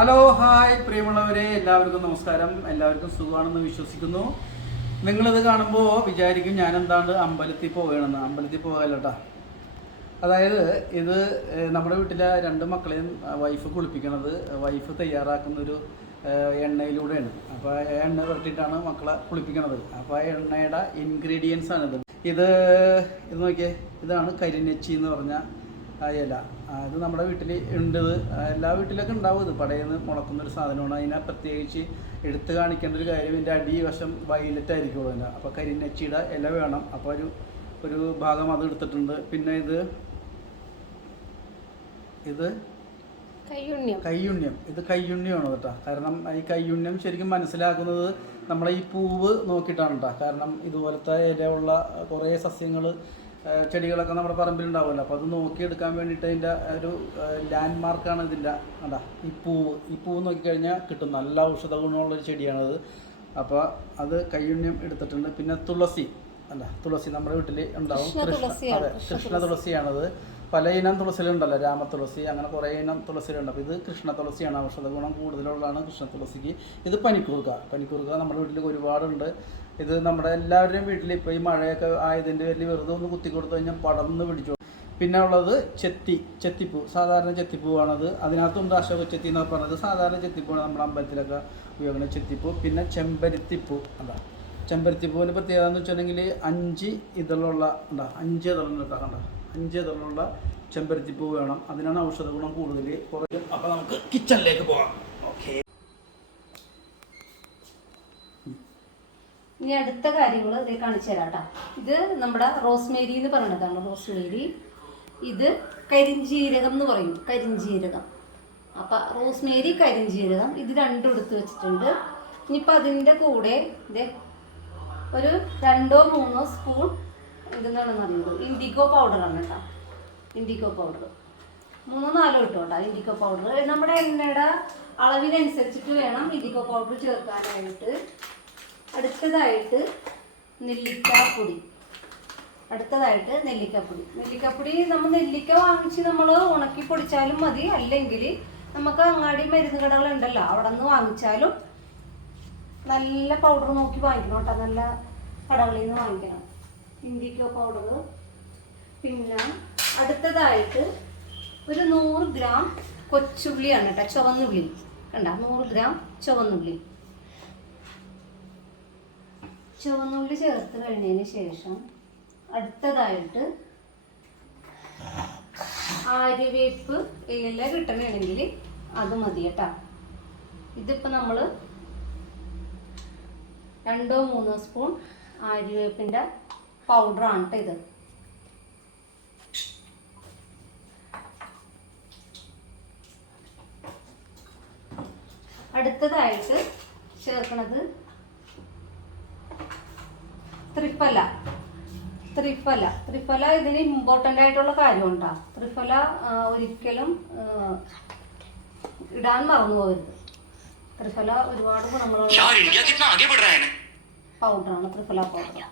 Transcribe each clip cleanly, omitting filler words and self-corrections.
Hello hi പ്രിയമുള്ളവരെ, എല്ലാവർക്കും നമസ്കാരം. എല്ലാവർക്കും സുഖമാണെന്ന് വിശ്വസിക്കുന്നു. നിങ്ങളിത് കാണുമ്പോൾ വിചാരിക്കും ഞാൻ എന്താണ്ട് അമ്പലത്തിൽ പോവുകയാണെന്ന്. അമ്പലത്തിൽ പോകാമല്ലോ കേട്ടോ. അതായത് ഇത് നമ്മുടെ വീട്ടിലെ രണ്ട് മക്കളെയും വൈഫ് കുളിപ്പിക്കണത് വൈഫ് തയ്യാറാക്കുന്നൊരു എണ്ണയിലൂടെയാണ്. അപ്പോൾ ആ എണ്ണ പുരട്ടിയിട്ടാണ് മക്കളെ കുളിപ്പിക്കണത്. അപ്പോൾ ആ എണ്ണയുടെ ഇൻഗ്രീഡിയൻസ് ആണിത്. ഇത് നോക്കിയേ, ഇതാണ് കരിനെച്ചി എന്ന് പറഞ്ഞ ഇല. ഇത് നമ്മുടെ വീട്ടിൽ ഉണ്ട്. എല്ലാ വീട്ടിലൊക്കെ ഉണ്ടാവും. ഇത് പടയിൽ നിന്ന് മുളക്കുന്നൊരു സാധനമാണ്. അതിനെ പ്രത്യേകിച്ച് എടുത്ത് കാണിക്കേണ്ട ഒരു കാര്യം, ഇതിൻ്റെ അടിവശം വയലറ്റ് ആയിരിക്കും അതിന്. അപ്പോൾ കരിനെച്ചിയുടെ ഇല വേണം. അപ്പോൾ ഒരു ഭാഗം അത് എടുത്തിട്ടുണ്ട്. പിന്നെ ഇത് കയ്യുണ്യം. ഇത് കയ്യുണ്യമാണ് കേട്ടോ. കാരണം ഈ കയ്യുണ്യം ശരിക്കും മനസ്സിലാക്കുന്നത് നമ്മളെ ഈ പൂവ് നോക്കിയിട്ടാണ് കേട്ടോ. കാരണം ഇതുപോലത്തെ ഇലയുള്ള കുറേ സസ്യങ്ങൾ, ചെടികളൊക്കെ നമ്മുടെ പറമ്പിലുണ്ടാവുമല്ലോ. അപ്പോൾ അത് നോക്കിയെടുക്കാൻ വേണ്ടിയിട്ട് അതിൻ്റെ ഒരു ലാൻഡ് മാർക്കാണ് ഇതിൻ്റെ. അതാ ഈ പൂവ് നോക്കിക്കഴിഞ്ഞാൽ കിട്ടും. നല്ല ഔഷധ ഗുണമുള്ളൊരു ചെടിയാണത്. അപ്പോൾ അത് കയ്യുണ്യം എടുത്തിട്ടുണ്ട്. പിന്നെ തുളസി നമ്മുടെ വീട്ടിൽ ഉണ്ടാവും. കൃഷ്ണ തുളസിയാണത്. പല ഇനം തുളസിലുണ്ടല്ലോ, രാമതുളസി, അങ്ങനെ കുറേ ഇനം തുളസിലുണ്ട്. അപ്പോൾ ഇത് കൃഷ്ണ തുളസിയാണ്. ഔഷധ ഗുണം കൂടുതലുള്ളതാണ് കൃഷ്ണ തുളസിക്ക്. ഇത് പനിക്കൂർക്ക നമ്മുടെ വീട്ടിൽ ഒരുപാടുണ്ട്. ഇത് നമ്മുടെ എല്ലാവരുടെയും വീട്ടിൽ ഇപ്പോൾ ഈ മഴയൊക്കെ ആയതിൻ്റെ പേരിൽ വെറുതെ ഒന്ന് കുത്തി കൊടുത്തു കഴിഞ്ഞാൽ പടർന്ന് പിടിച്ചു. പിന്നെ ഉള്ളത് ചെത്തിപ്പൂ. സാധാരണ ചെത്തിപ്പൂവാണത്. അതിനകത്തുണ്ട് അശോക ചെത്തി എന്നൊക്കെ പറഞ്ഞത്. സാധാരണ ചെത്തിപ്പൂവാണ് നമ്മുടെ അമ്പലത്തിലൊക്കെ ഉപയോഗിക്കുന്ന ചെത്തിപ്പൂ. പിന്നെ ചെമ്പരത്തിപ്പൂ. ചെമ്പരത്തിപ്പൂവിന് പ്രത്യേകത എന്ന് വെച്ചിട്ടുണ്ടെങ്കിൽ 5 ഇതളുള്ള 5 ഇതളുള്ള ചെമ്പരത്തിപ്പൂ വേണം. അതിനാണ് ഔഷധ ഗുണം കൂടുതൽ കുറയും. അപ്പോൾ നമുക്ക് കിച്ചണിലേക്ക് പോകാം. ഓക്കെ, ഇനി അടുത്ത കാര്യങ്ങൾ ഇത് കാണിച്ചു തരാം കേട്ടോ. ഇത് നമ്മുടെ റോസ്മേരി എന്ന് പറയുന്നതാണ്. റോസ്മേരി, ഇത് കരിഞ്ജീരകം എന്ന് പറയും. കരിഞ്ജീരകം. അപ്പം റോസ്മേരി, കരിഞ്ജീരകം, ഇത് രണ്ടും എടുത്ത് വെച്ചിട്ടുണ്ട്. ഇനിയിപ്പോൾ അതിൻ്റെ കൂടെ ഇത് ഒരു 2-3 സ്പൂൺ എന്തെന്നാണെന്ന് അറിയുന്നത് ഇൻഡിഗോ പൗഡറാണ് കേട്ടോ. ഇൻഡിഗോ പൗഡർ 3-4 ഇട്ടോ കേട്ടോ. ഇൻഡിഗോ പൗഡർ നമ്മുടെ എണ്ണയുടെ അളവിനനുസരിച്ചിട്ട് വേണം ഇൻഡിഗോ പൗഡർ ചേർക്കാനായിട്ട്. അടുത്തതായിട്ട് നെല്ലിക്കാപ്പൊടി. നെല്ലിക്കാപ്പൊടി നമ്മൾ നെല്ലിക്ക വാങ്ങിച്ച് നമ്മൾ ഉണക്കി പൊടിച്ചാലും മതി. അല്ലെങ്കിൽ നമുക്ക് അങ്ങാടി മരുന്ന് കടകളുണ്ടല്ലോ, അവിടെ നിന്ന് വാങ്ങിച്ചാലും നല്ല പൗഡർ നോക്കി വാങ്ങിക്കണം കേട്ടോ. നല്ല കടകളിൽ നിന്ന് വാങ്ങിക്കണം ഇൻഡിഗോ പൗഡർ. പിന്നെ അടുത്തതായിട്ട് ഒരു 100 ഗ്രാം കൊച്ചുള്ളിയാണ് കേട്ടോ. ചുവന്നുള്ളി കണ്ട, 100 ഗ്രാം ചുവന്നുള്ളി ചേർത്ത് കഴിഞ്ഞതിന് ശേഷം അടുത്തതായിട്ട് ആര്യവേപ്പ് ഇല കിട്ടണമെങ്കിൽ അത് മതി കേട്ടോ. ഇതിപ്പോൾ നമ്മൾ 2-3 സ്പൂൺ ആര്യവേപ്പിൻ്റെ പൗഡറാണ് കേട്ടോ ഇത്. അടുത്തതായിട്ട് ചേർക്കണത് ത്രിഫല. ഇതിന് ഇമ്പോർട്ടൻ്റ് ആയിട്ടുള്ള കാര്യമുണ്ടാ. ത്രിഫല ഒരിക്കലും ഇടാൻ മറന്നു പോകരുത്. ത്രിഫല ഒരുപാട് ഗുണങ്ങളുള്ള പൗഡറാണ് ത്രിഫല പൗഡർ.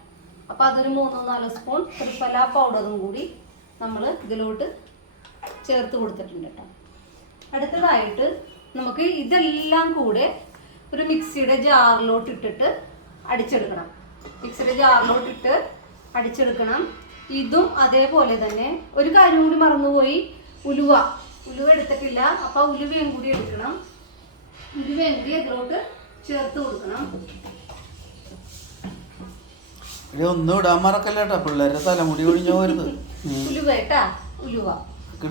അപ്പോൾ അതൊരു 3-4 സ്പൂൺ ത്രിഫല പൗഡറും കൂടി നമ്മൾ ഇതിലോട്ട് ചേർത്ത് കൊടുത്തിട്ടുണ്ട് കേട്ടോ. അടുത്തതായിട്ട് നമുക്ക് ഇതെല്ലാം കൂടെ ഒരു മിക്സിയുടെ ജാറിലോട്ട് ഇട്ടിട്ട് അടിച്ചെടുക്കണം. ഇതും അതേപോലെ തന്നെ ഒരു കാര്യം കൂടി മറന്നുപോയി, ഉലുവ എടുത്തിട്ടില്ല. അപ്പോൾ ഉലുവയും കൂടി എടുക്കണം. ഉലുവയും കൂടി അതിലോട്ട് ചേർത്ത് കൊടുക്കണം. ഒന്നും ഇടാൻ മറക്കല്ലേട്ടാ, പിള്ളേരുടെ തലമുടി ഒഴിഞ്ഞു പോരുത്. ഉലുവ.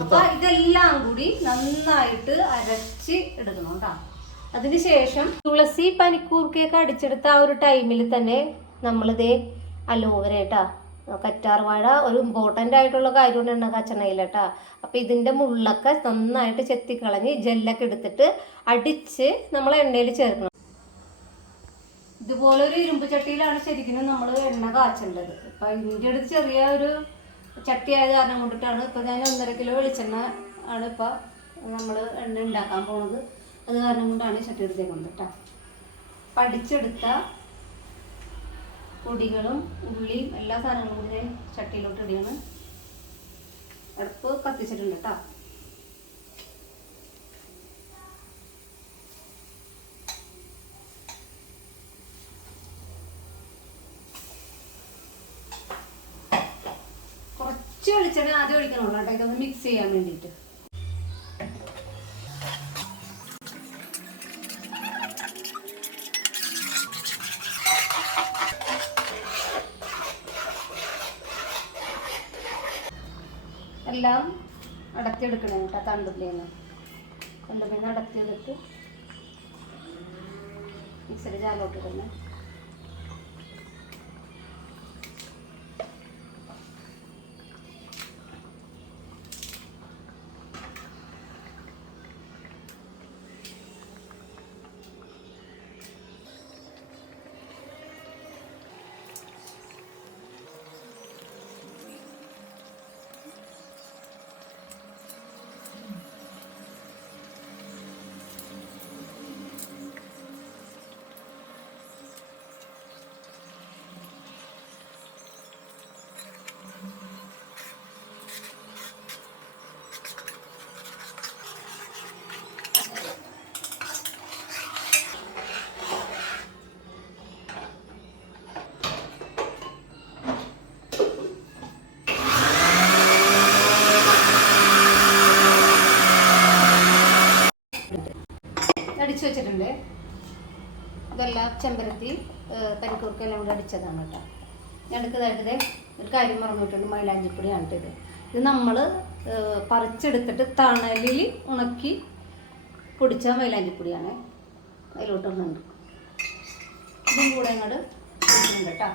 അപ്പൊ ഇതെല്ലാം കൂടി നന്നായിട്ട് അരച്ച് എടുക്കണം കേട്ടോ. അതിനുശേഷം തുളസി, പനിക്കൂർക്കയൊക്കെ അടിച്ചെടുത്ത ആ ഒരു ടൈമിൽ തന്നെ നമ്മളിതേ അലോവേര കേട്ടാ, കറ്റാർവാഴ ഒരു ഇമ്പോർട്ടൻ്റ് ആയിട്ടുള്ള കാര്യമാണ് എണ്ണ കാച്ചണയിലേട്ടാ. അപ്പം ഇതിൻ്റെ മുള്ളൊക്കെ നന്നായിട്ട് ചെത്തിക്കളഞ്ഞ് ജെല്ലൊക്കെ എടുത്തിട്ട് അടിച്ച് നമ്മൾ എണ്ണയിൽ ചേർക്കണം. ഇതുപോലെ ഒരു ഇരുമ്പ് ചട്ടിയിലാണ് ശരിക്കും നമ്മൾ എണ്ണ കാച്ചേണ്ടത്. അപ്പം ഇതിൻ്റെ അടുത്ത് ചെറിയ ഒരു ചട്ടി ആയത് കാരണം കൊണ്ടിട്ടാണ് ഇപ്പം ഞാൻ 1.5 കിലോ വെളിച്ചെണ്ണ ആണ് ഇപ്പം നമ്മൾ എണ്ണ ഉണ്ടാക്കാൻ പോണത്. അത് കാരണം കൊണ്ടാണ് ചട്ടി എടുത്തേക്കുന്നത് കേട്ടോ. പഠിച്ചെടുത്ത പൊടികളും ഉള്ളിയും എല്ലാ സാധനങ്ങളും കൂടി ചട്ടിയിലോട്ട് ഇടുകയാണ്. അടുപ്പ് കത്തിച്ചിട്ടുണ്ട് കേട്ടോ. കുറച്ച് വെളിച്ചെണ്ണ ആദ്യം ഒഴിക്കണുള്ളൂ കേട്ടോ, ഇതൊന്ന് മിക്സ് ചെയ്യാൻ വേണ്ടിയിട്ട്. എല്ലാം അടത്തിയെടുക്കണം കേട്ടോ, തണ്ടുമേന്ന് അടത്തിയെടുത്ത് മിക്സിയുടെ ജാലോട്ട് ഇടണം. അടിച്ചു വെച്ചിട്ടുണ്ട്. ഇതെല്ലാം ചെമ്പരത്തി പനിക്കൂർക്കെല്ലാം കൂടെ അടിച്ചതാണ് കേട്ടോ. അടുത്തതായിട്ട് ഒരു കാര്യം മറന്നിട്ടുണ്ട്, മൈലാഞ്ചിപ്പൊടിയാണ് ഇത്. ഇത് നമ്മൾ പറിച്ചെടുത്തിട്ട് തണലിൽ ഉണക്കി പൊടിച്ച മൈലാഞ്ചിപ്പൊടിയാണ്. അതിലോട്ടൊന്നുണ്ട് ഇതും കൂടെ അങ്ങോട്ട് ഇടുന്നുണ്ട് കേട്ടോ.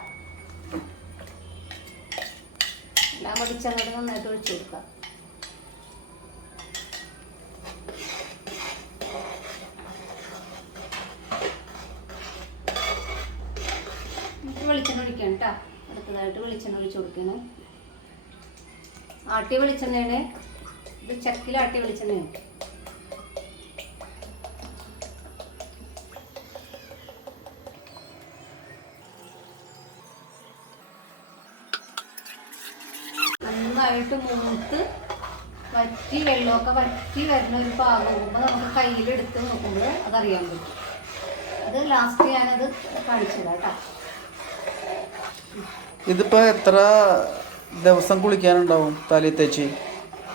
എല്ലാം പൊടിച്ചങ്ങോട്ട് നന്നായിട്ട് ഒഴിച്ചു കൊടുക്കാം. വെളിച്ചെണ്ണ ഒഴിക്കണം കേട്ടോ. അടുത്തതായിട്ട് വെളിച്ചെണ്ണ ഒഴിച്ച് കൊടുക്കണം. ആട്ടിയ വെളിച്ചെണ്ണയാണ് ഇത്, ചക്കിലാട്ടിയ വെളിച്ചെണ്ണയാണ്. നന്നായിട്ട് മൂത്ത് വറ്റി വെള്ളമൊക്കെ വറ്റി വരുന്ന ഒരു പാകം നോക്കുമ്പോൾ നമുക്ക് കയ്യിലെടുത്ത് നോക്കുമ്പോൾ അതറിയാൻ പറ്റും. അത് ലാസ്റ്റ് ഞാനത് കാണിച്ചു തരാം കേട്ടോ. ഇതിപ്പോ എത്ര ദിവസം കുളിക്കാനുണ്ടാവും തലയിൽ തേച്ച്?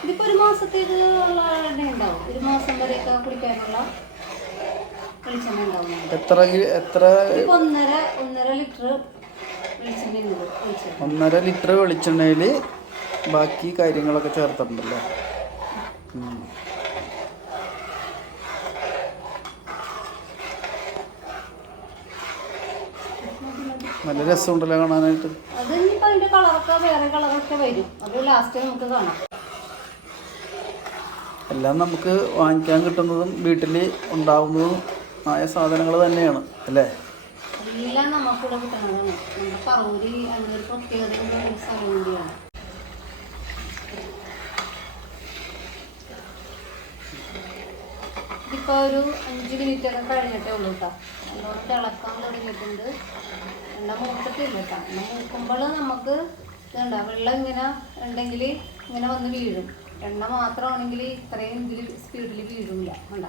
ഇതിപ്പോ ഒരു മാസത്തേക്ക് ഉള്ള എണ്ണ ഉണ്ടാവും. ഒരു മാസം വരെയൊക്കെ കുളിക്കാനുള്ള വെളിച്ചെണ്ണ ഉണ്ടാവും. എത്ര 1.5 ലിറ്റർ വെളിച്ചെണ്ണ. 1.5 ലിറ്റർ വെളിച്ചെണ്ണയിൽ ബാക്കി കാര്യങ്ങളൊക്കെ ചേർത്തിട്ടുണ്ടല്ലോ. നല്ല രസമുണ്ടല്ലോ കാണാനായിട്ട്. അത് ഇനിയിപ്പോൾ അതിൻ്റെ കളറൊക്കെ വേറെ കളറൊക്കെ വരും, അത് ലാസ്റ്റ് നമുക്ക് കാണാം. എല്ലാം നമുക്ക് വാങ്ങിക്കാൻ കിട്ടുന്നതും വീട്ടിൽ ഉണ്ടാവുന്നതും ആയ സാധനങ്ങൾ തന്നെയാണ് അല്ലേ? എല്ലാം നമുക്കിവിടെ കിട്ടുന്നതാണ്. നമ്മുടെ പറവൂരി അങ്ങനെ ഒരു പ്രത്യേകതയുള്ള ഒരു സ്ഥലം കൂടിയാണ്. ഇതിപ്പോൾ ഒരു 5 മിനിറ്റൊക്കെ കഴിഞ്ഞിട്ടേ ഉള്ളൂ കേട്ടോ. നല്ലോണം തിളക്കാൻ തുടങ്ങിയിട്ടുണ്ട്. എണ്ണ മൂത്തിട്ടില്ല കേട്ടോ. എണ്ണ മൂക്കുമ്പോൾ നമുക്ക് ഇതുണ്ട വെള്ളം ഇങ്ങനെ ഉണ്ടെങ്കിൽ ഇങ്ങനെ വന്ന് വീഴും. എണ്ണ മാത്രമാണെങ്കിൽ ഇത്രയും ഇതിൽ സ്പീഡിൽ വീഴില്ല. വേണ്ട,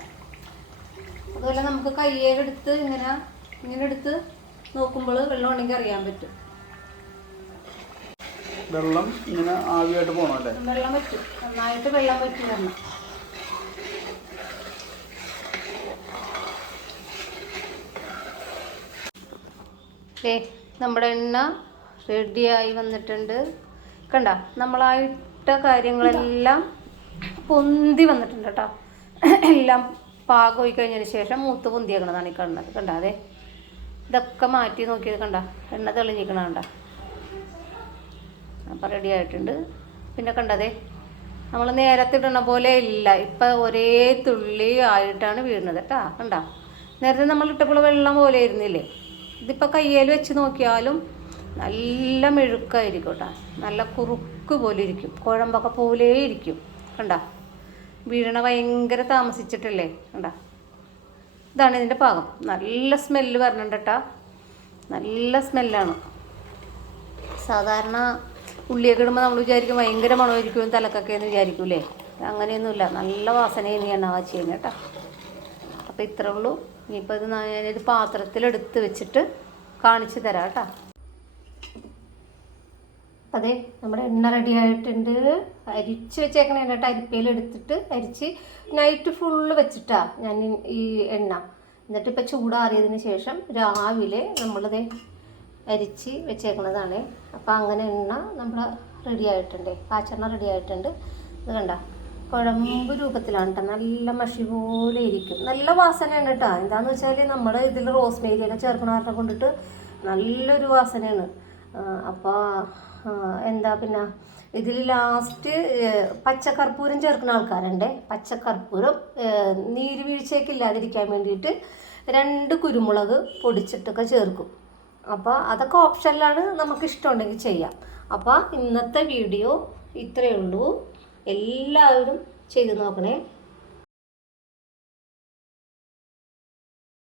അതുപോലെ നമുക്ക് കയ്യിലെടുത്ത് ഇങ്ങനെ എടുത്ത് നോക്കുമ്പോൾ വെള്ളം ഉണ്ടെങ്കിൽ അറിയാൻ പറ്റും. വെള്ളം ഇങ്ങനെ ആവിയായിട്ട് പോകണം അല്ലേ? വെള്ളം പറ്റും, നന്നായിട്ട് വെള്ളം പറ്റി വരണം. നമ്മുടെ എണ്ണ റെഡിയായി വന്നിട്ടുണ്ട്. കണ്ട, നമ്മളായിട്ട കാര്യങ്ങളെല്ലാം പൊന്തി വന്നിട്ടുണ്ട് കേട്ടോ. എല്ലാം പാകമായി കഴിഞ്ഞതിന് ശേഷം മൂത്ത് പൊന്തിയേക്കണതാണ് ഈ കാണുന്നത്. കണ്ട, അതെ, ഇതൊക്കെ മാറ്റി നോക്കിയത് കണ്ട, എണ്ണ തെളിഞ്ഞിക്കണ കണ്ട. അപ്പം റെഡി ആയിട്ടുണ്ട്. പിന്നെ കണ്ടതേ, നമ്മൾ നേരത്തെ ഇടണ പോലെ ഇല്ല, ഇപ്പം ഒരേ തുള്ളി ആയിട്ടാണ് വീഴുന്നത് കേട്ടോ. കണ്ട, നേരത്തെ നമ്മൾ ഇട്ടപ്പോൾ വെള്ളം പോലെ ഇരുന്നില്ലേ, ഇതിപ്പോൾ കയ്യിൽ വെച്ച് നോക്കിയാലും നല്ല മെഴുക്കായിരിക്കും കേട്ടോ. നല്ല കുറുക്ക് പോലെ ഇരിക്കും, കുഴമ്പൊക്കെ പോലെ ഇരിക്കും. കണ്ട, വീഴണ ഭയങ്കര താമസിച്ചിട്ടല്ലേ. കണ്ട, ഇതാണ് ഇതിൻ്റെ പാകം. നല്ല സ്മെല്ല് വരണുണ്ട് കേട്ടോ, നല്ല സ്മെല്ലാണ്. സാധാരണ ഉള്ളിയൊക്കെ ഇടുമ്പോൾ നമ്മൾ വിചാരിക്കും ഭയങ്കര മണമായിരിക്കും തലക്കൊക്കെ എന്ന് വിചാരിക്കൂലേ. അങ്ങനെയൊന്നുമില്ല, നല്ല വാസന തന്നെയാണ് ആ ചെയ്യുന്നത് കേട്ടോ. അപ്പോൾ ഇത്രേ ഉള്ളൂ. ഇനിയിപ്പോൾ ഇത് ഞാനൊരു പാത്രത്തിലെടുത്ത് വെച്ചിട്ട് കാണിച്ചു തരാം കേട്ടോ. അതെ നമ്മുടെ എണ്ണ റെഡി ആയിട്ടുണ്ട്. അരിച്ച് വെച്ചേക്കണ എണ്ണ അരിപ്പയിൽ എടുത്തിട്ട് അരിച്ച് നൈറ്റ് ഫുള്ള് വെച്ചിട്ടാ ഞാൻ ഈ എണ്ണ. എന്നിട്ട് ഇപ്പം ചൂടാറിയതിന് ശേഷം രാവിലെ നമ്മളിത് അരിച്ച് വെച്ചേക്കണതാണ്. അപ്പം അങ്ങനെ എണ്ണ നമ്മുടെ റെഡി ആയിട്ടുണ്ട്, കാച്ചെണ്ണ റെഡി ആയിട്ടുണ്ട്. ഇത് കണ്ട കുഴമ്പ് രൂപത്തിലാണ് കേട്ടോ, നല്ല മഷി പോലെ ഇരിക്കും. നല്ല വാസനയാണ് കേട്ടോ. എന്താണെന്ന് വെച്ചാൽ നമ്മൾ ഇതിൽ റോസ്മേരിയൊക്കെ ചേർക്കണവരെ കൊണ്ടിട്ട് നല്ലൊരു വാസനയാണ്. അപ്പോൾ എന്താ പിന്നെ ഇതിൽ ലാസ്റ്റ് പച്ചക്കർപ്പൂരം ചേർക്കുന്ന ആൾക്കാരുണ്ട്. പച്ചക്കർപ്പൂരം നീര് വീഴ്ചയൊക്കെ ഇല്ലാതിരിക്കാൻ വേണ്ടിയിട്ട് 2 കുരുമുളക് പൊടിച്ചിട്ടൊക്കെ ചേർക്കും. അപ്പോൾ അതൊക്കെ ഓപ്ഷനിലാണ്, നമുക്ക് ഇഷ്ടമുണ്ടെങ്കിൽ ചെയ്യാം. അപ്പോൾ ഇന്നത്തെ വീഡിയോ ഇത്രയേ ഉള്ളൂ. എല്ലാവരും ചെയ്ത് നോക്കണേ.